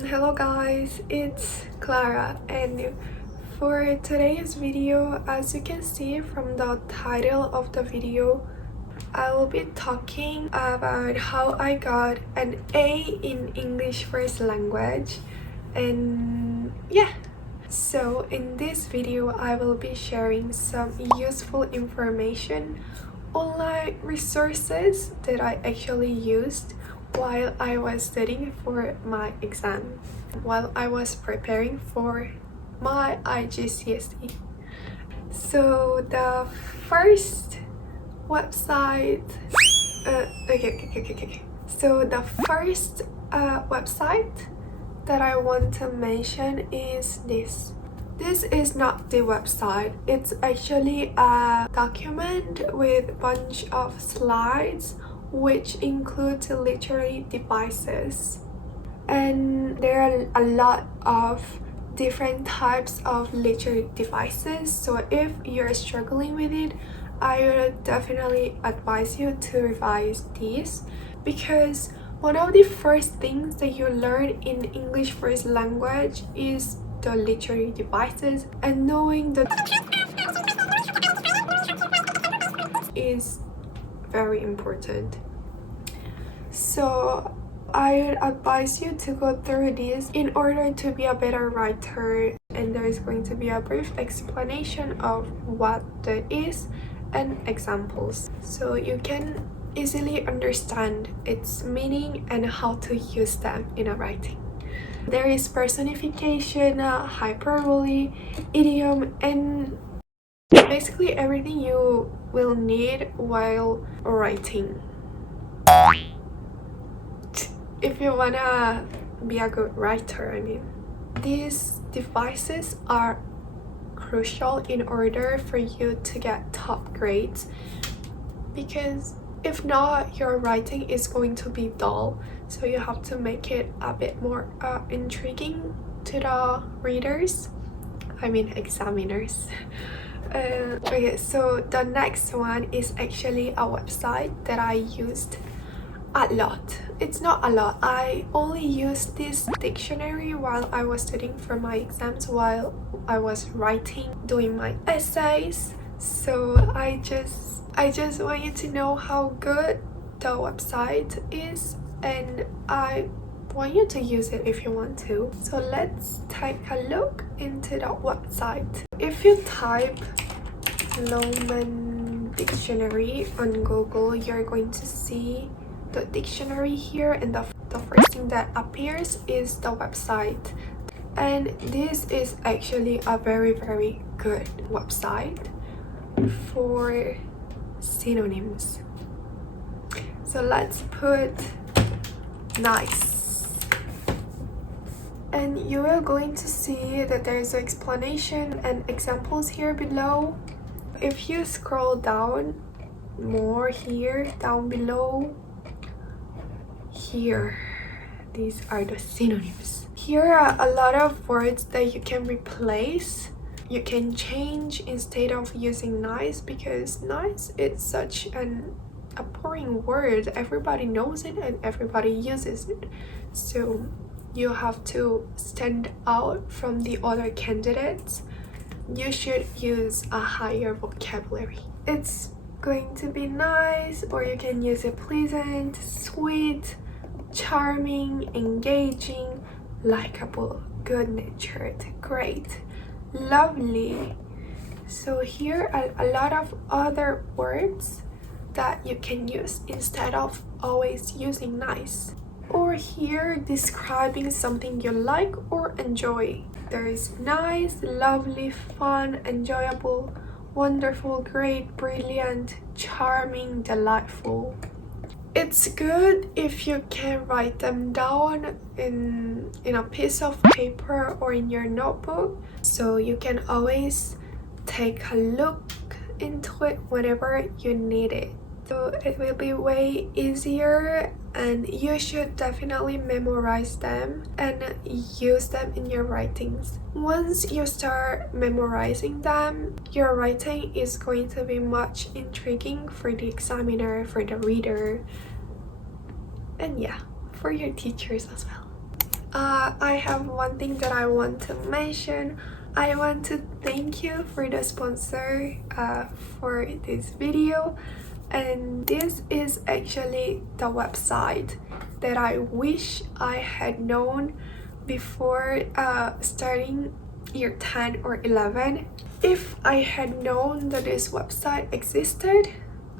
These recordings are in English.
Hello guys, it's Clara, and for today's video, as you can see from the title of the video, I will be talking about how I got an A in English first language. And yeah, so in this video I will be sharing some useful information, online resources that I actually used while I was studying for my exam, while I was preparing for my IGCSE. So the first website, So the first website that I want to mention is this. This is not the website, it's actually a document with a bunch of slides which includes literary devices. And there are a lot of different types of literary devices, so if you're struggling with it, I would definitely advise you to revise these, because one of the first things that you learn in English first language is the literary devices, and knowing the is very important. So I would advise you to go through this in order to be a better writer, and there is going to be a brief explanation of what that is and examples, so you can easily understand its meaning and how to use them in a writing. There is personification, hyperbole, idiom, and basically everything you will need while writing. If you wanna be a good writer, these devices are crucial in order for you to get top grades, because if not, your writing is going to be dull, so you have to make it a bit more intriguing to the readers, examiners. Okay, so the next one is actually a website that I used a lot. It's not a lot, I only used this dictionary while I was studying for my exams, while I was doing my essays. So I just want you to know how good the website is, and I want you to use it if you want to. So let's take a look into the website. If you type Longman Dictionary on Google, you're going to see the dictionary here, and the first thing that appears is the website. And this is actually a very good website for synonyms. So let's put nice, and you are going to see that there's an explanation and examples here below. If you scroll down more here, down below here, these are the synonyms. Here are a lot of words that you can replace. You can change instead of using nice, because nice is such a boring word. Everybody knows it and everybody uses it, so you have to stand out from the other candidates. You should use a higher vocabulary. It's going to be nice, or you can use it pleasant, sweet, charming, engaging, likable, good-natured, great, lovely. So here are a lot of other words that you can use instead of always using nice. Or here, describing something you like or enjoy. There is nice, lovely, fun, enjoyable, wonderful, great, brilliant, charming, delightful. It's good if you can write them down in a piece of paper or in your notebook, so you can always take a look into it whenever you need it. So it will be way easier, and you should definitely memorize them and use them in your writings. Once you start memorizing them, your writing is going to be much intriguing for the examiner, for the reader, and yeah, for your teachers as well. I have one thing that I want to mention. I want to thank you for the sponsor for this video, and this is actually the website that I wish I had known before starting year 10 or 11. If I had known that this website existed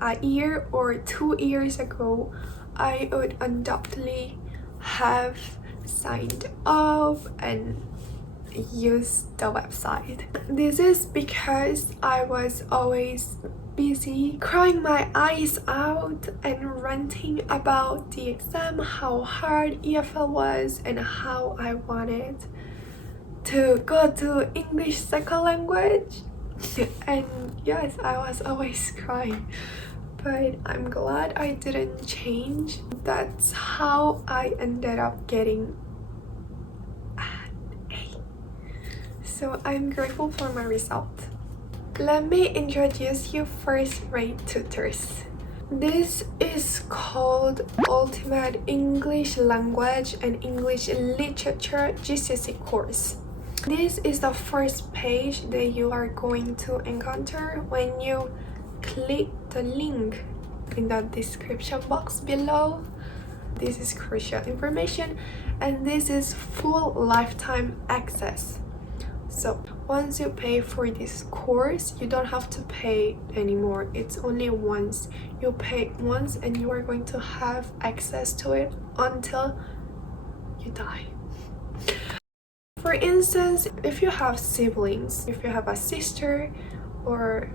a year or 2 years ago, I would undoubtedly have signed up and used the website. This is because I was always busy crying my eyes out and ranting about the exam, how hard EFL was, and how I wanted to go to English second language. And yes, I was always crying, but I'm glad I didn't change. That's how I ended up getting an A. So I'm grateful for my result. Let me introduce you first rate tutors. This is called Ultimate English Language and English Literature GCSE course. This is the first page that you are going to encounter when you click the link in the description box below. This is crucial information, and this is full lifetime access. So once you pay for this course, you don't have to pay anymore. It's only once. You pay once and you are going to have access to it until you die. For instance, if you have siblings, if you have a sister or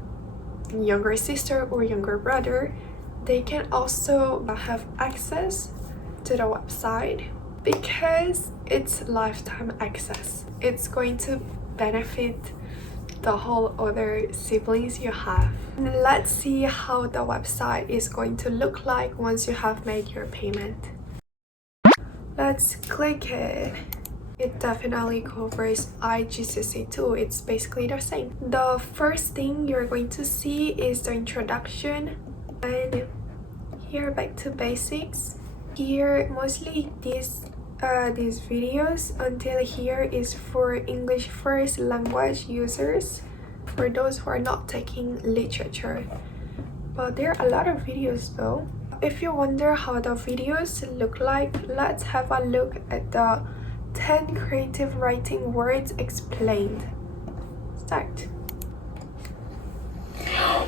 younger sister or younger brother, they can also have access to the website because it's lifetime access. It's going to benefit the whole other siblings you have. Let's see how the website is going to look like once you have made your payment. Let's click it. It definitely covers IGCSE too. It's basically the same. The first thing you're going to see is the introduction, and here back to basics. Here mostly these videos until here is for English first language users, for those who are not taking literature. But there are a lot of videos though. If you wonder how the videos look like, let's have a look at the 10 creative writing words explained. Start.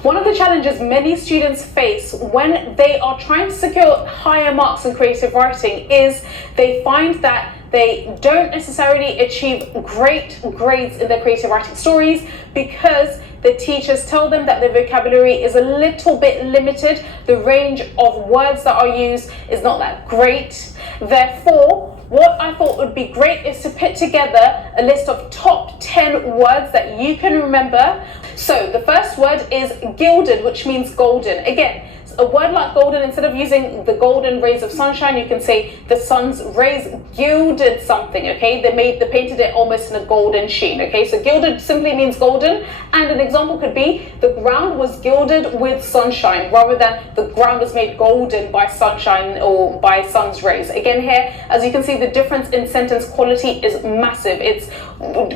One of the challenges many students face when they are trying to secure higher marks in creative writing is they find that they don't necessarily achieve great grades in their creative writing stories because the teachers tell them that their vocabulary is a little bit limited. The range of words that are used is not that great. Therefore, what I thought would be great is to put together a list of top 10 words that you can remember. So the first word is gilded, which means golden. Again, a word like golden, instead of using the golden rays of sunshine, you can say the sun's rays gilded something, okay? They painted it almost in a golden sheen, okay? So gilded simply means golden, and an example could be the ground was gilded with sunshine, rather than the ground was made golden by sunshine or by sun's rays. Again here, as you can see, the difference in sentence quality is massive. It's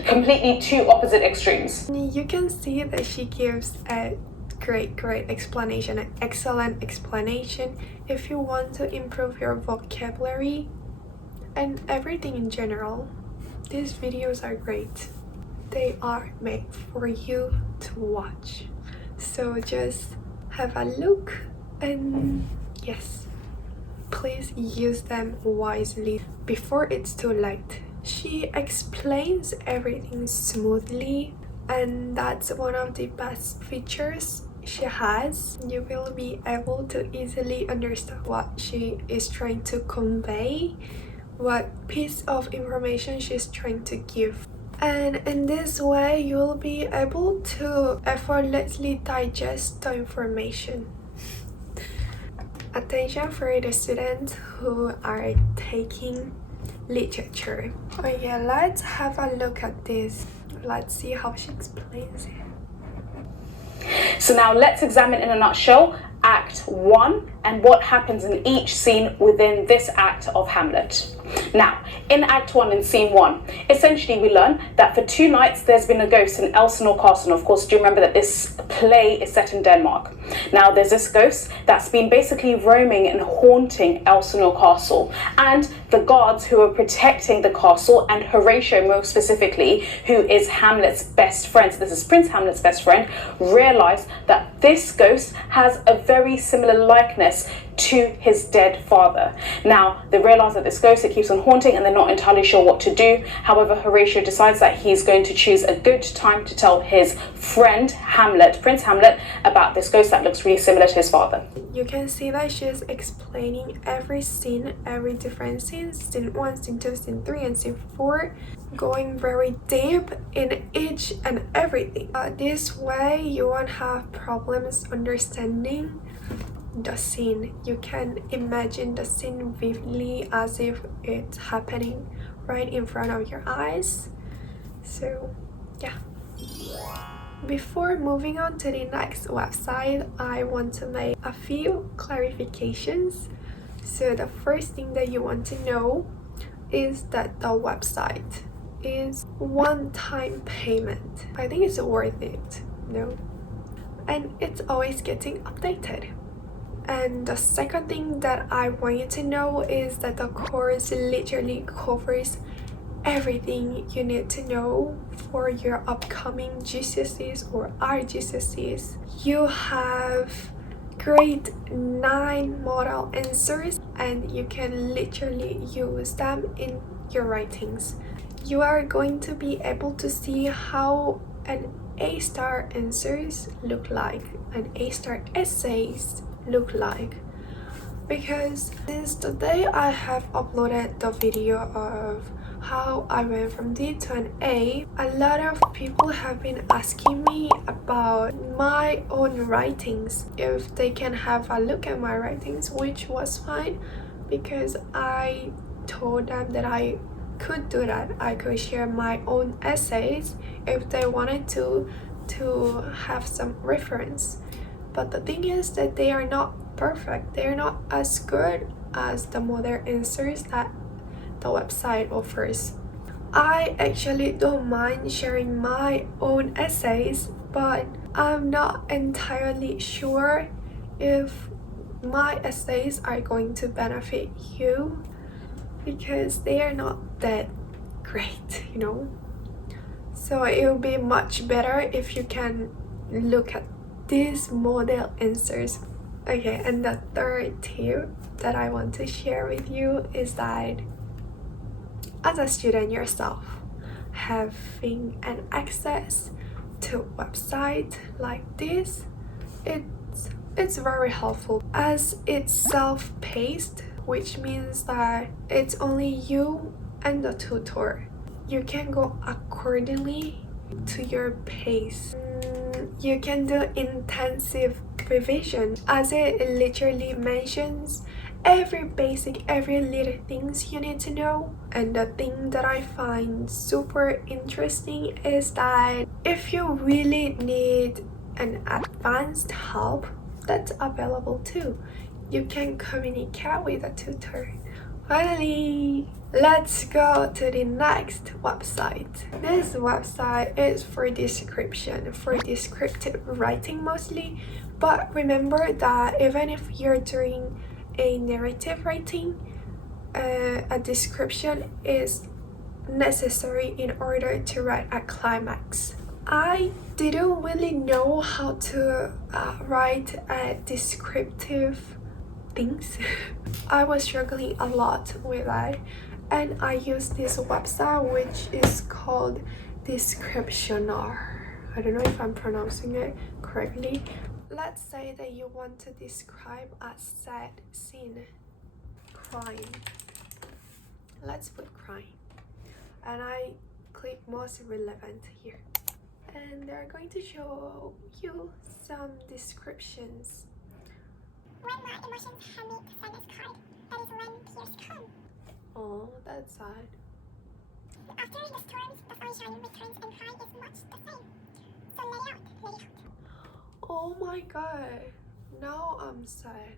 completely two opposite extremes. You can see that she gives a great explanation, an excellent explanation. If you want to improve your vocabulary and everything in general, these videos are great. They are made for you to watch. So just have a look, and yes, please use them wisely before it's too late. She explains everything smoothly, and that's one of the best features she has. You will be able to easily understand what she is trying to convey, what piece of information she's trying to give. And in this way, you'll be able to effortlessly digest the information. Attention for the students who are taking literature. Okay, let's have a look at this. Let's see how she explains it. So now let's examine in a nutshell Act 1 and what happens in each scene within this act of Hamlet. Now, in Act 1, in Scene 1, essentially we learn that for 2 nights there's been a ghost in Elsinore Castle. And of course, do you remember that this play is set in Denmark? Now, there's this ghost that's been basically roaming and haunting Elsinore Castle. And the guards who are protecting the castle, and Horatio most specifically, who is Hamlet's best friend, so this is Prince Hamlet's best friend, realize that this ghost has a very similar likeness to his dead father. Now, they realize that this ghost, it keeps on haunting, and they're not entirely sure what to do. However, Horatio decides that he's going to choose a good time to tell his friend Hamlet, Prince Hamlet, about this ghost that looks really similar to his father. You can see that she's explaining every scene, every different scene, scene 1, scene 2, scene 3, and scene 4, going very deep in each and everything. This way you won't have problems understanding the scene. You can imagine the scene vividly as if it's happening right in front of your eyes. So yeah. Before moving on to the next website, I want to make a few clarifications. So the first thing that you want to know is that the website is one-time payment. I think it's worth it, no? And it's always getting updated. And the second thing that I want you to know is that the course literally covers everything you need to know for your upcoming GCSEs or IGCSEs. You have grade 9 model answers, and you can literally use them in your writings. You are going to be able to see how an A-star answers look like, an A-star essays look like, because since the day I have uploaded the video of how I went from D to an A lot of people have been asking me about my own writings, if they can have a look at my writings, which was fine because I told them that I could do that. I could share my own essays if they wanted to have some reference. But the thing is that they are not perfect. They are not as good as the model answers that the website offers. I actually don't mind sharing my own essays, but I'm not entirely sure if my essays are going to benefit you because they are not that great, you know? So it will be much better if you can look at these model answers. Okay, and the third tip that I want to share with you is that as a student yourself, having an access to a website like this, it's very helpful as it's self-paced, which means that it's only you and the tutor. You can go accordingly to your pace. You can do intensive revision as it literally mentions every little things you need to know. And the thing that I find super interesting is that if you really need an advanced help, that's available too. You can communicate with a tutor. Finally, let's go to the next website. This website is for description, for descriptive writing mostly, but remember that even if you're doing a narrative writing, a description is necessary in order to write a climax. I didn't really know how to write a descriptive things. I was struggling a lot with that, and I used this website which is called Descriptionar. I don't know if I'm pronouncing it correctly. Let's say that you want to describe a sad scene, crying. Let's put crying, and I click most relevant here, and they're going to show you some descriptions. When my emotions have me to sadness cried, that is when tears come. Oh, that's sad. After the storms, the sunshine returns and cry is much the same. So let it out, let it out. Oh my god, now I'm sad.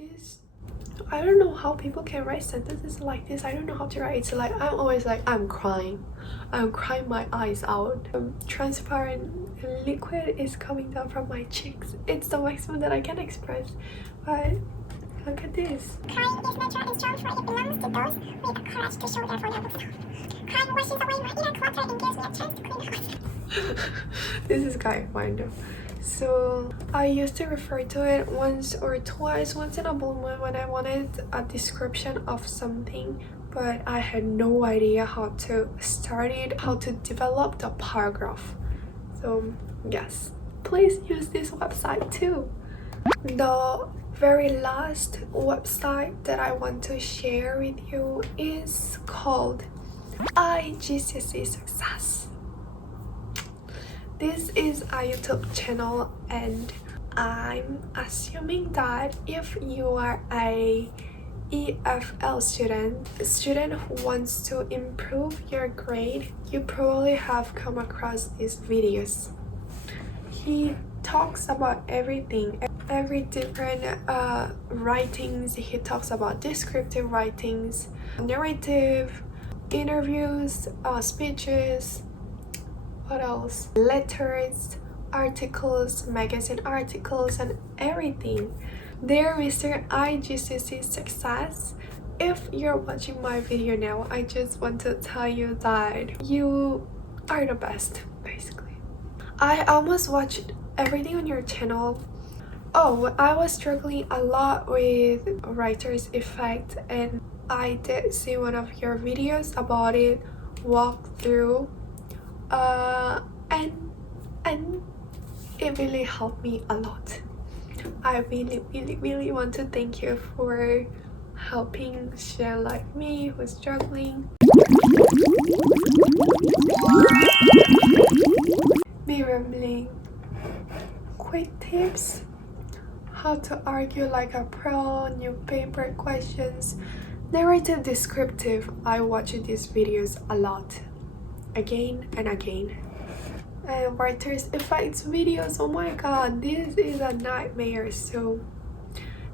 this. I don't know how people can write sentences like this. I don't know how to write. It's like I'm always like I'm crying my eyes out. Transparent liquid is coming down from my cheeks. It's the maximum that I can express, but look at this. Crying is natural and strong, for it belongs to those with the courage to show their vulnerable self. Crying washes away my inner clutter and gives me a chance to clean heart. This is kind of fun though. So I used to refer to it once or twice, once in a blue moon, when I wanted a description of something, but I had no idea how to start it, how to develop the paragraph. So yes, please use this website too. The very last website that I want to share with you is called IGCSE Success. This is a YouTube channel, and I'm assuming that if you are a EFL student, a student who wants to improve your grade, you probably have come across these videos. He talks about everything, every different writings. He talks about descriptive writings, narrative, interviews, speeches, what else? Letters, articles, magazine articles, and everything. Dear Mr. IGCSE Success, if you're watching my video now, I just want to tell you that you are the best, basically. I almost watched everything on your channel. Oh, I was struggling a lot with writer's effect, and I did see one of your videos about it, walk through, and it really helped me a lot. I really want to thank you for helping students like me who's struggling. Me rambling. Quick tips: how to argue like a pro, new paper questions, narrative, descriptive. I watch these videos a lot, again and again. And writer's effects videos, oh my god, this is a nightmare. So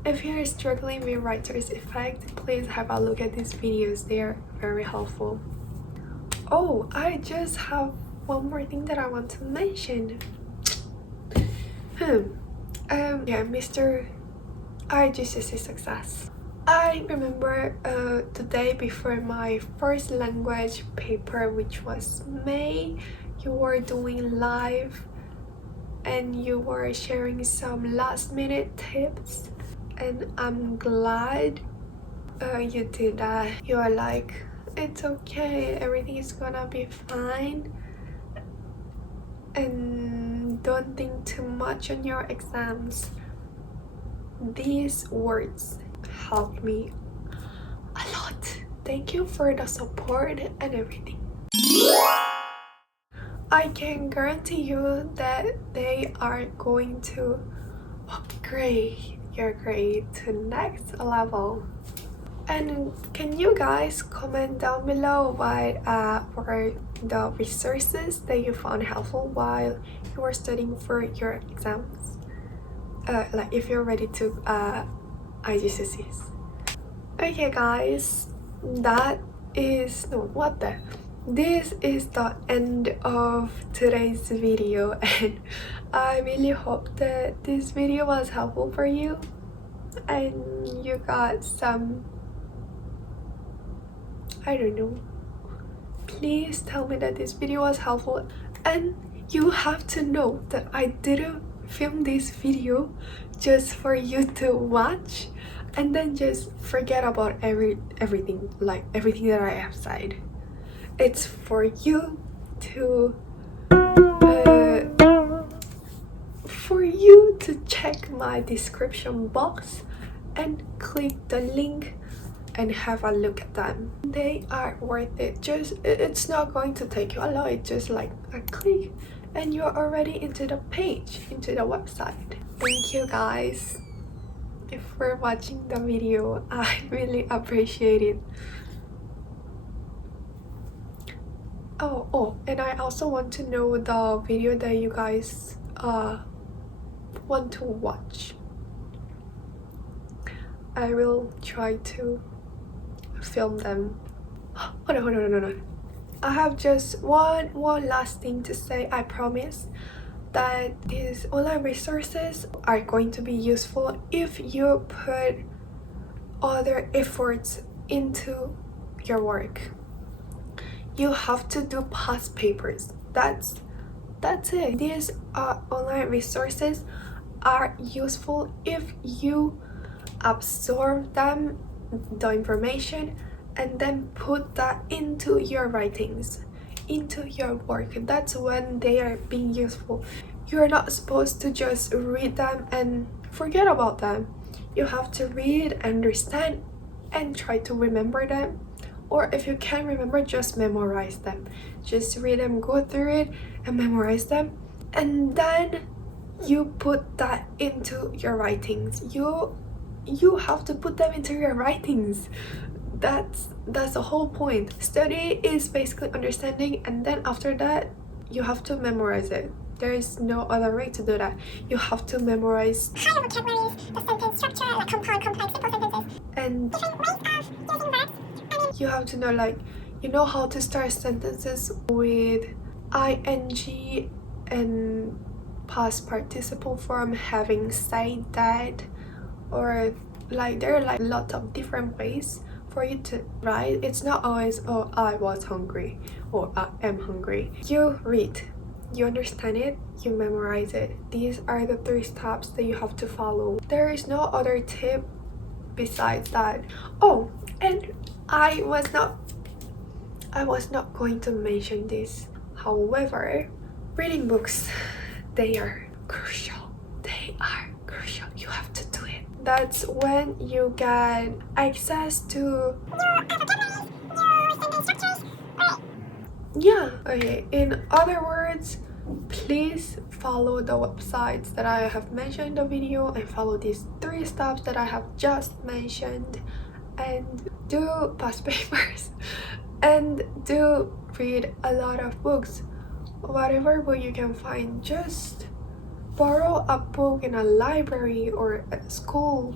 if you're struggling with writer's effect, please have a look at these videos. They are very helpful. Oh, I just have one more thing that I want to mention. Yeah, Mr. IGCSE Success. I remember the day before my first language paper, which was May, you were doing live and you were sharing some last minute tips, and I'm glad you did that. You are like, it's okay, everything is gonna be fine, and don't think too much on your exams. These words helped me a lot. Thank you for the support and everything. I can guarantee you that they are going to upgrade your grade to next level. And can you guys comment down below what were the resources that you found helpful while you were studying for your exams? Like if you're ready to IGCSEs. Okay guys, this is the end of today's video, and I really hope that this video was helpful for you and you got some, I don't know. Please tell me that this video was helpful, and you have to know that I didn't film this video just for you to watch and then just forget about everything that I have said. It's for you to check my description box and click the link and have a look at them. They are worth it. It's not going to take you a lot. It's just like a click and you're already into the page, into the website. Thank you guys for watching the video. I really appreciate it. Oh, and I also want to know the video that you guys want to watch. I will try to film them. Hold on. I have just one last thing to say. I promise that these online resources are going to be useful if you put other efforts into your work. You have to do past papers. That's it. These online resources are useful if you absorb them, the information, and then put that into your writings, into your work. That's when they are being useful. You're not supposed to just read them and forget about them. You have to read, understand, and try to remember them. Or if you can't remember, just memorize them. Just read them, go through it, and memorize them. And then you put that into your writings. You have to put them into your writings. That's the whole point. Study is basically understanding, and then after that you have to memorize it. There is no other way to do that. You have to memorize higher vocabularies, the sentence structure, like compound, complex, simple sentences, and different ways of using verbs. you have to know, like, you know how to start sentences with ing and past participle form, having said that, or like there are like lots of different ways for you to write. It's not always, oh, I was hungry or I am hungry. You read, you understand it, you memorize it. These are the 3 steps that you have to follow. There is no other tip besides that. Oh, and I was not going to mention this. However, reading books, they are crucial. You have to do it. That's when you get access to okay. In other words, please follow the websites that I have mentioned in the video and follow these 3 steps that I have just mentioned, and do past papers and do read a lot of books. Whatever book you can find, just borrow a book in a library or at school.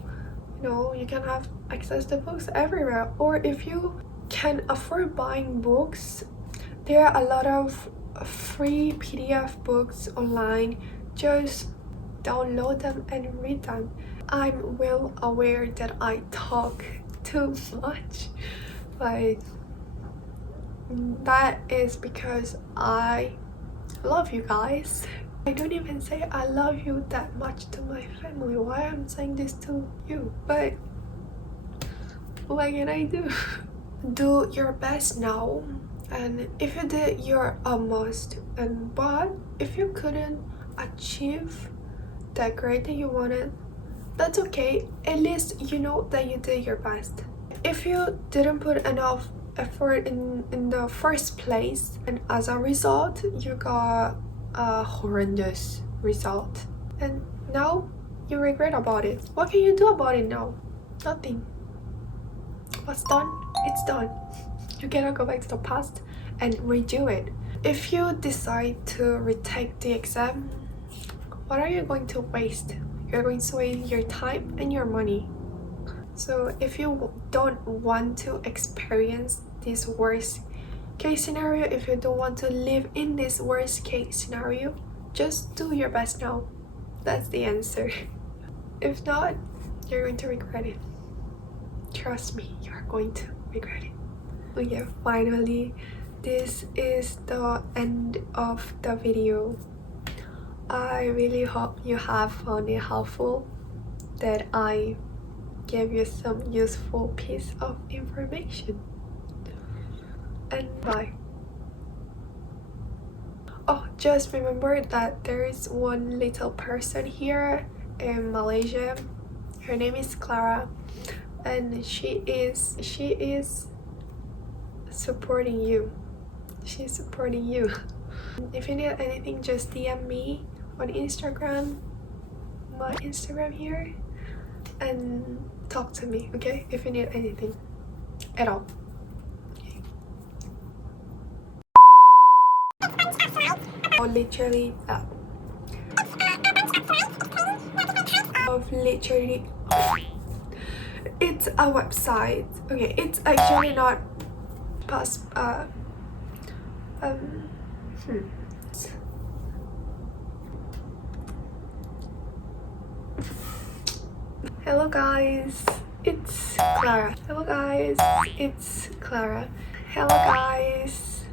You know, you can have access to books everywhere. Or if you can afford buying books, there are a lot of free PDF books online. Just download them and read them. I'm well aware that I talk too much, but that is because I love you guys. I don't even say I love you that much to my family. Why I'm saying this to you? But what can I do? Do your best now, and if you did your utmost, and but if you couldn't achieve that grade that you wanted, that's okay. At least you know that you did your best. If you didn't put enough effort in the first place, and as a result you got a horrendous result, and now you regret about it, what can you do about it now? Nothing. What's done, it's done. You cannot go back to the past and redo it. If you decide to retake the exam, what are you going to waste? You're going to waste your time and your money. So if you don't want to experience this worst case scenario, if you don't want to live in this worst case scenario, just do your best now. That's the answer. If not, you're going to regret it. Trust me, you're going to regret it. Okay, finally, this is the end of the video. I really hope you have found it helpful, that I gave you some useful piece of information. And bye. Oh, just remember that there is one little person here in Malaysia. Her name is Clara, and she is supporting you. She's supporting you. If you need anything, just DM me on Instagram, my Instagram here, and talk to me, okay? If you need anything at all. Or literally that. Of literally It's a website. Okay, it's actually not pass. Hello guys, it's Clara. Hello guys, it's Clara. Hello guys,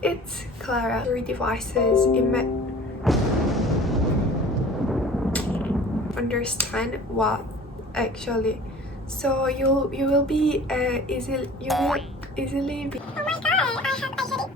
it's Clara. 3 devices understand what actually. So you will be easily be. Oh my god, I get it.